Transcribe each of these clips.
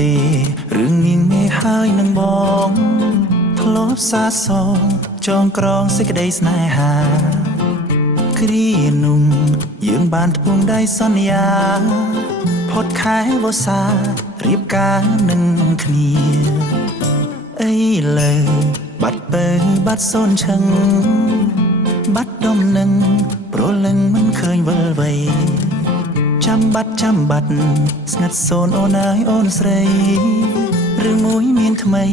ទេរឿងនាងមេហើយនឹងបងធ្លាប់សាសងចងក្រងសេចក្តីស្នេហាគ្រាนุ่มយើងបានធ្ពងដៃសន្យាផុតខែវស្សារៀបការនឹងគ្នាអីលើបាត់បើបាត់សូនឈឹងបាត់ដុំនឹងប្រលឹងមិនឃើញវិលវ័យចាំបាត់ស្ងាត់សូនអូនអើយអូនស្រីឬមួយមានថ្មី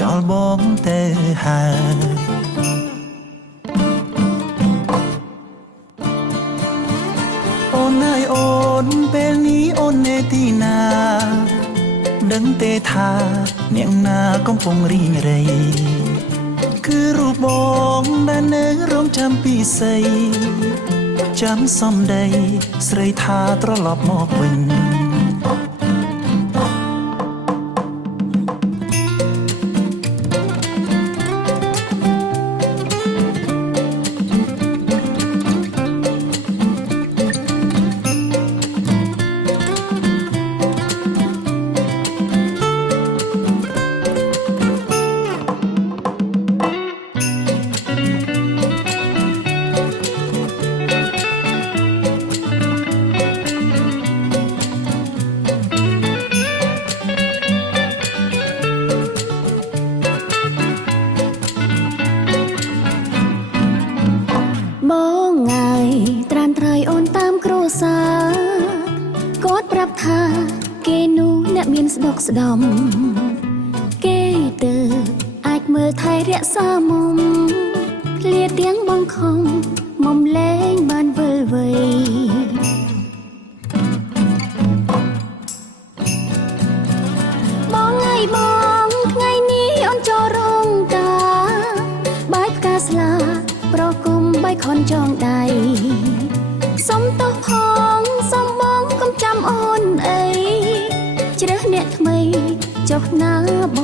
ចោលបងទៅហើយអូនអើយអូនពេលនេះអូននៅទីណាដឹងទេថាអ្នកណាកំពុងរីងរៃគឺរូបបងដែលនៅរងចាំពីស័យចាំសំដីស្រីថាត្រឡប់មកវិញបងងាយត្រានត្រៃអូនតាមគ្រួសារគាត់ប្រាប់ថាគេនោះអ្នកមានស្ដុកស្ដំគេទៅអាចមើលថែរក្សាមុំឃ្លាទៀងបងខំមុំលែងបានវិលវ័យបងអើយបងថ្ងៃនេះអូនចូលរោងការបាយផ្កាស្លាប្រគុំបាយខនចងដៃសុំទោសផងសុំបងកុំចាំអូនអីជ្រើសអ្នកថ្មីចុះណាបង